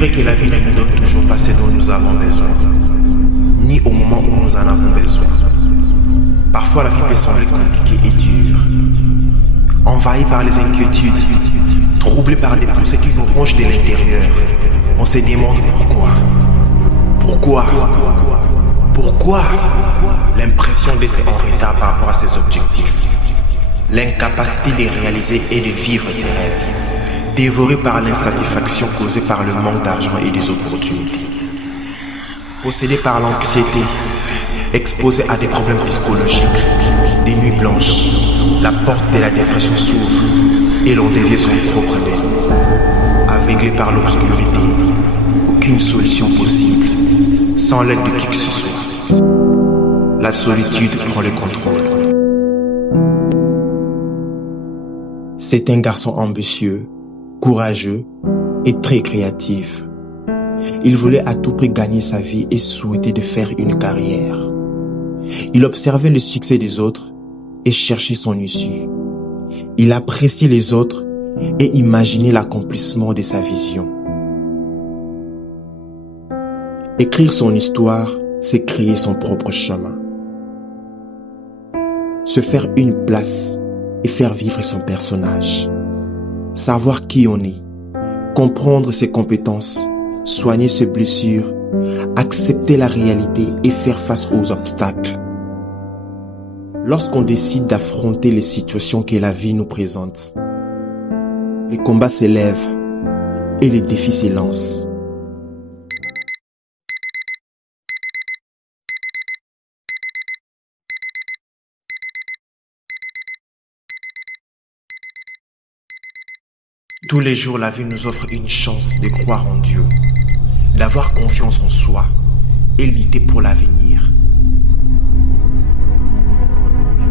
vrai que la vie ne nous donne toujours pas ce dont nous avons besoin, ni au moment où nous en avons besoin. Parfois, la vie peut sembler compliquée et dure, envahie par les inquiétudes, troublée par des pensées qui nous rongent de l'intérieur. On se demande pourquoi. Pourquoi l'impression d'être en retard par rapport à ses objectifs, l'incapacité de réaliser et de vivre ses rêves, dévoré par l'insatisfaction causée par le manque d'argent et des opportunités, possédé par l'anxiété, exposé à des problèmes psychologiques, des nuits blanches, la porte de la dépression s'ouvre et l'on devient son propre démon. Aveuglé par l'obscurité, aucune solution possible, sans l'aide de qui que ce soit. La solitude prend le contrôle. C'est un garçon ambitieux, courageux et très créatif. Il voulait à tout prix gagner sa vie et souhaitait de faire une carrière. Il observait le succès des autres et cherchait son issue. Il appréciait les autres et imaginait l'accomplissement de sa vision. Écrire son histoire, c'est créer son propre chemin. Se faire une place et faire vivre son personnage. Savoir qui on est, comprendre ses compétences, soigner ses blessures, accepter la réalité et faire face aux obstacles. Lorsqu'on décide d'affronter les situations que la vie nous présente, les combats s'élèvent et les défis s'élancent. Tous les jours, la vie nous offre une chance de croire en Dieu, d'avoir confiance en soi et lutter pour l'avenir.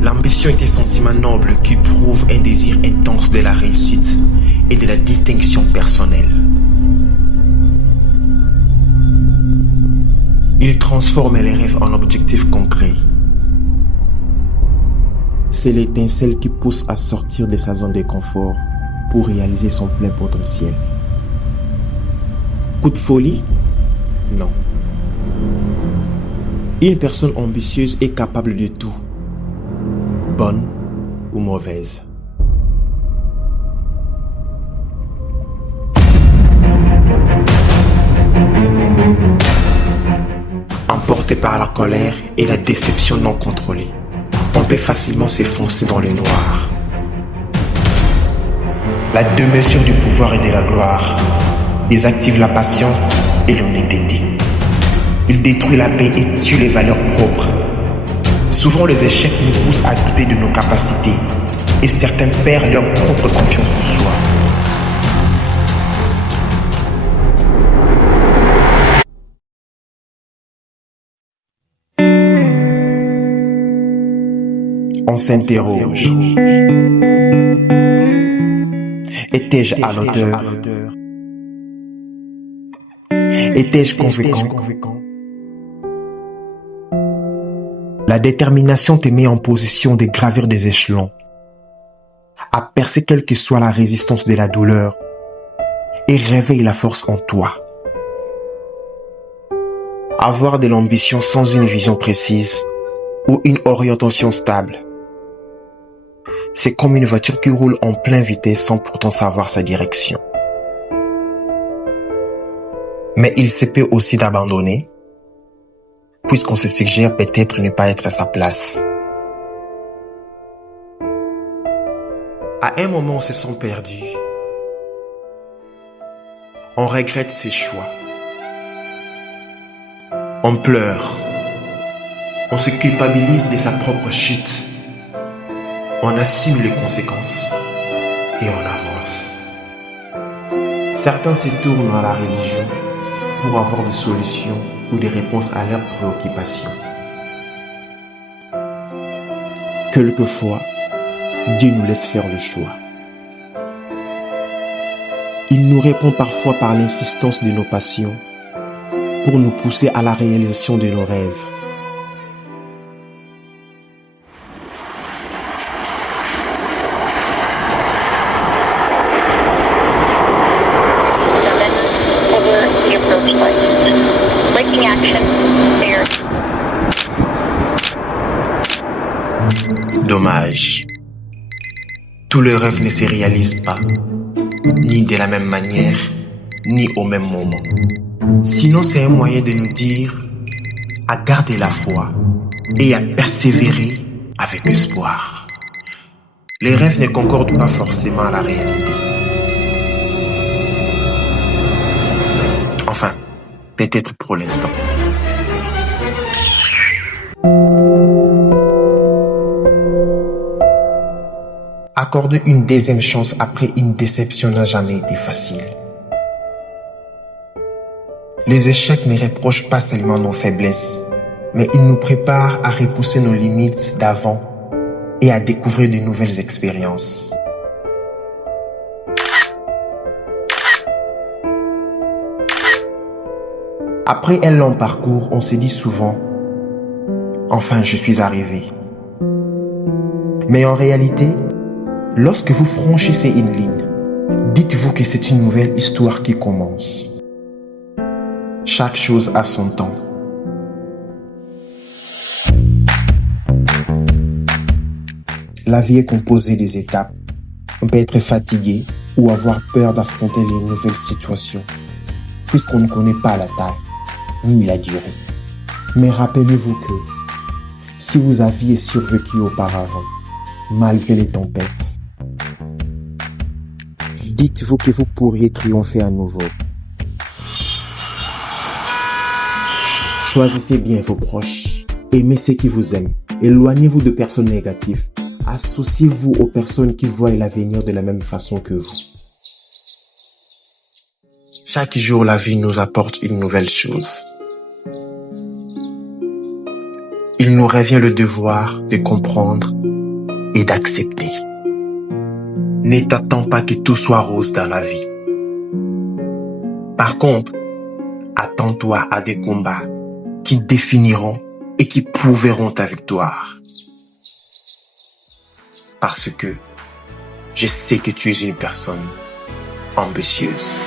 L'ambition est un sentiment noble qui prouve un désir intense de la réussite et de la distinction personnelle. Il transforme les rêves en objectifs concrets. C'est l'étincelle qui pousse à sortir de sa zone de confort pour réaliser son plein potentiel. Coup de folie? Non. Une personne ambitieuse est capable de tout, bonne ou mauvaise. Emporté par la colère et la déception non contrôlée, on peut facilement s'enfoncer dans le noir. La démesure du pouvoir et de la gloire désactive la patience et l'honnêteté. Il détruit la paix et tue les valeurs propres. Souvent, les échecs nous poussent à douter de nos capacités et certains perdent leur propre confiance en soi. On s'interroge. Étais-je à l'auteur? Étais-je convaincant? La détermination te met en position de gravir des échelons, à percer quelle que soit la résistance de la douleur et réveille la force en toi. Avoir de l'ambition sans une vision précise ou une orientation stable, c'est comme une voiture qui roule en pleine vitesse sans pourtant savoir sa direction. Mais il se peut aussi d'abandonner, puisqu'on se suggère peut-être ne pas être à sa place. À un moment, on se sent perdu. On regrette ses choix. On pleure. On se culpabilise de sa propre chute. On assume les conséquences et on avance. Certains se tournent à la religion pour avoir des solutions ou des réponses à leurs préoccupations. Quelquefois, Dieu nous laisse faire le choix. Il nous répond parfois par l'insistance de nos passions pour nous pousser à la réalisation de nos rêves. dommage. Tous les rêves ne se réalisent pas, ni de la même manière, ni au même moment. Sinon, c'est un moyen de nous dire à garder la foi et à persévérer avec espoir. Les rêves ne concordent pas forcément à la réalité. Enfin, peut-être pour l'instant. Accorder une deuxième chance après une déception n'a jamais été facile. Les échecs ne reprochent pas seulement nos faiblesses, mais ils nous préparent à repousser nos limites d'avant et à découvrir de nouvelles expériences. Après un long parcours, on se dit souvent « Enfin, je suis arrivé ». Mais en réalité, lorsque vous franchissez une ligne, dites-vous que c'est une nouvelle histoire qui commence. Chaque chose a son temps. La vie est composée des étapes. On peut être fatigué ou avoir peur d'affronter les nouvelles situations, puisqu'on ne connaît pas la taille ni la durée. Mais rappelez-vous que si vous aviez survécu auparavant, malgré les tempêtes, dites-vous que vous pourriez triompher à nouveau. Choisissez bien vos proches, aimez ceux qui vous aiment, éloignez-vous de personnes négatives, associez-vous aux personnes qui voient l'avenir de la même façon que vous. Chaque jour, la vie nous apporte une nouvelle chose. Il nous revient le devoir de comprendre et d'accepter. Ne t'attends pas que tout soit rose dans la vie. Par contre, attends-toi à des combats qui définiront et qui prouveront ta victoire. Parce que je sais que tu es une personne ambitieuse.